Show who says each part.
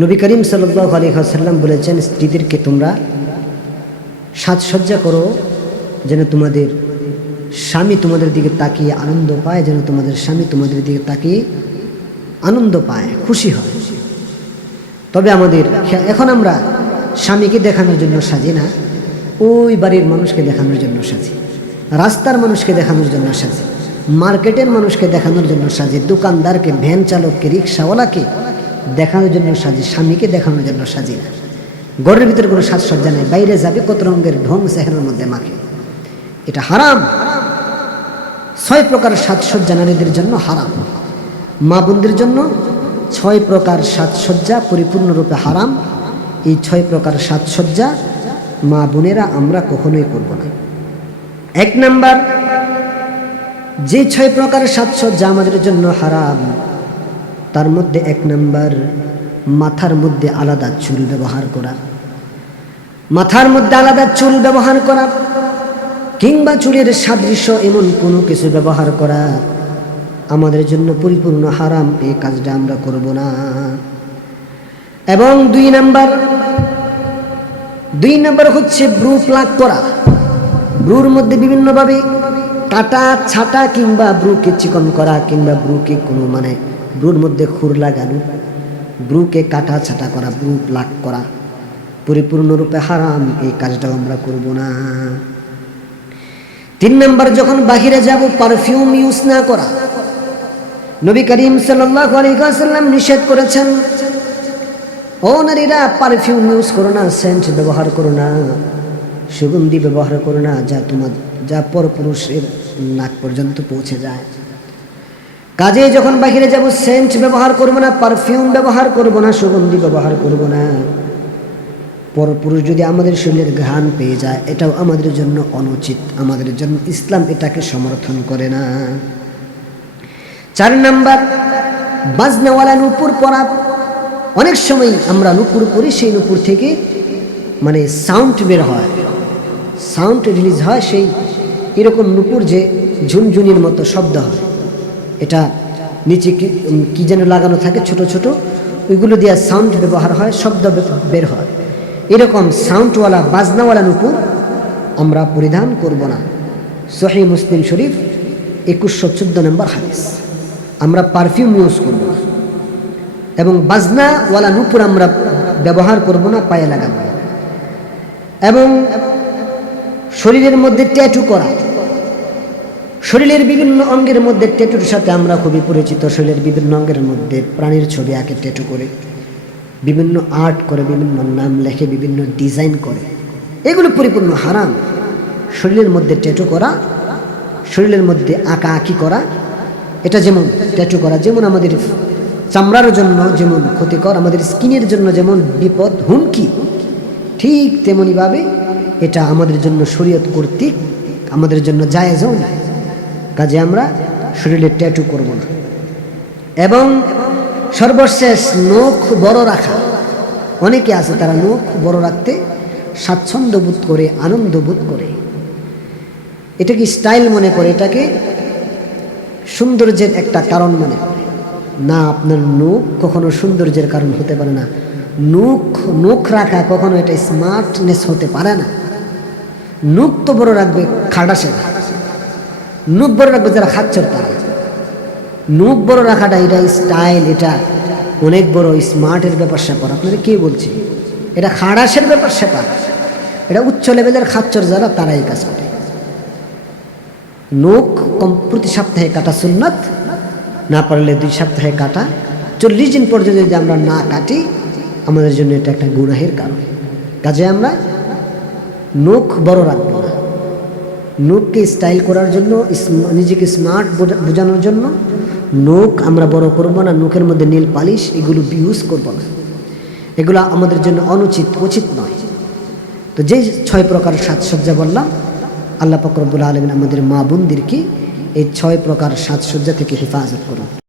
Speaker 1: নবী করিম সাল্লাহ আলী সাল্লাম বলেছেন, স্ত্রীদেরকে তোমরা সাজসজ্জা করো, যেন তোমাদের স্বামী তোমাদের দিকে তাকিয়ে আনন্দ পায়, যেন তোমাদের স্বামী তোমাদের দিকে তাকিয়ে আনন্দ পায়, খুশি হয়। তবে আমাদের এখন আমরা স্বামীকে দেখানোর জন্য সাজি না, ওই বাড়ির মানুষকে দেখানোর জন্য সাজি, রাস্তার মানুষকে দেখানোর জন্য সাজি, মার্কেটের মানুষকে দেখানোর জন্য সাজি, দোকানদারকে, ভ্যান চালককে, রিক্সাওয়ালাকে দেখানোর জন্য সাজি স্বামীকে দেখানোর জন্য সাজি না ঘরের ভিতরে কোনো সাজসজ্জা নেই, বাইরে যাবে কত রঙের ঢং সেহেনের মধ্যে মাখে। এটা হারাম। ছয় প্রকার সাজসজ্জা নারীদের জন্য হারাম। মা বোনদের জন্য ছয় প্রকার সাজসজ্জা পরিপূর্ণরূপে হারাম। এই ছয় প্রকার সাজসজ্জা মা বোনেরা আমরা কখনোই করব না। এক নাম্বার, যে ছয় প্রকার সাজসজ্জা আমাদের জন্য হারাম তার মধ্যে এক নাম্বার, মাথার মধ্যে আলাদা চুল ব্যবহার করা। মাথার মধ্যে আলাদা চুল ব্যবহার করা কিংবা চুলের সাদৃশ্য এমন কোনো কিছু ব্যবহার করা আমাদের জন্য পরিপূর্ণ হারাম এই কাজটা আমরা করব না। এবং দুই নাম্বার দুই নাম্বার হচ্ছে ব্রু প্লাক করা। ব্রুর মধ্যে বিভিন্নভাবে কাটা, ছাটা কিংবা ব্রুকে চিকন করা কিংবা ব্রুকে কোনো মানে ব্রুর মধ্যে খুর লাগানো, ব্রুকে কাটা ছাটা করা, ব্রু প্লাক করা, পরিপূর্ণরূপে হারাম, এই কাজটাও আমরা করব না। তিন নম্বর, যখন বাহিরে যাব পারফিউম ইউজ না করা। নবী করিম সাল্লাম নিষেধ করেছেন, ও নারীরা পারফিউম ইউজ করো না সেন্ট ব্যবহার করো না, সুগন্ধি ব্যবহার করো না, যা তোমার, যা পরপুরুষের নাক পর্যন্ত পৌঁছে যায়। কাজে যখন বাহিরে যাব, সেন্ট ব্যবহার করব না, পারফিউম ব্যবহার করব না, সুগন্ধি ব্যবহার করব না। পরপুরুষ যদি আমাদের শরীরের ঘ্রাণ পেয়ে যায়, এটাও আমাদের জন্য অনুচিত। আমাদের জন্য ইসলাম এটাকে সমর্থন করে না। চার নাম্বার, বাজনাওয়ালা নুপুর পরা। অনেক সময় আমরা নুপুর করি সেই নুপুর থেকে মানে সাউন্ড বের হয়। সাউন্ড রিলিজ হয়, সেই এরকম নুপুর যে ঝুনঝুনির মতো শব্দ হয়। এটা নিচে কি যেন লাগানো থাকে, ছোট ছোট, ওইগুলো দিয়ে সাউন্ড ব্যবহার হয়, শব্দ বের হয়। এরকম সাউন্ডওয়ালা বাজনাওয়ালা নুপুর আমরা পরিধান করব না। সহি মুসলিম শরীফ, একুশশো চোদ্দ নম্বর হাদিস। আমরা পারফিউম ইউজ করব। এবং বাজনাওয়ালা নুপুর আমরা ব্যবহার করব না, পায়ে লাগাবো। এবং শরীরের মধ্যে ট্যাটু করা। শরীরের বিভিন্ন অঙ্গের মধ্যে ট্যাটুর সাথে আমরা খুবই পরিচিত। শরীরের বিভিন্ন অঙ্গের মধ্যে প্রাণীর ছবি আঁকে, ট্যাটু করে। বিভিন্ন আর্ট করে, বিভিন্ন নাম লেখে, বিভিন্ন ডিজাইন করে। এগুলো পরিপূর্ণ হারাম। শরীরের মধ্যে ট্যাটু করা, শরীরের মধ্যে আঁকা আঁকি করা, এটা যেমন ট্যাটু করা, যেমন আমাদের চামড়ার জন্য যেমন ক্ষতিকর, আমাদের স্কিনের জন্য যেমন বিপদ, হুমকি, ঠিক তেমনইভাবে এটা আমাদের জন্য শরীয়ত কর্তৃক, আমাদের জন্য জায়েজও না কাজে আমরা শরীরে ট্যাটু করব না। এবং সর্বশেষ নখ বড় রাখা। অনেকে আছে তারা নখ বড় রাখতে স্বাচ্ছন্দ্য বোধ করে, আনন্দ বোধ করে। এটাকে স্টাইল মনে করে, এটাকে সৌন্দর্যের একটা কারণ মনে করে। না, আপনার নখ কখনো সৌন্দর্যের কারণ হতে পারে না। নখ নখ রাখা কখনো এটা স্মার্টনেস হতে পারে না। নুখ তো বড় রাখবে খাটাসে নুখ বড় রাখবে যারা খাচ্ছর তারা নুখ বড় রাখাটা, এটা স্টাইল এটা অনেক বড় স্মার্টের ব্যাপার স্যাপার। আপনারা কে বলছে? এটা খাড়াসের ব্যাপার স্যাপার। এটা উচ্চ লেভেলের খাচ্চর যারা তারা এই কাজ করে। নখ প্রতি সপ্তাহে কাটা সুন্নত, না পারলে দুই সপ্তাহে কাটা। চল্লিশ দিন পর্যন্ত যদি আমরা না কাটি, আমাদের জন্য এটা একটা গুনাহের কারণ। কাজে আমরা নখ বড় রাখব না। নখকে স্টাইল করার জন্য নিজেকে স্মার্ট বোঝানোর জন্য নখ আমরা বড় করব না নোখের মধ্যে নীল পালিশ, এগুলো ইউজ করব না। এগুলো আমাদের জন্য অনুচিত, উচিত নয়। তো যে ছয় প্রকার সাজসজ্জা বললাম, আল্লাহ ফকরবুল আলমিন আমাদের মা বোনদেরকে এই ছয় প্রকার সাজসজ্জা থেকে হেফাজত করুন।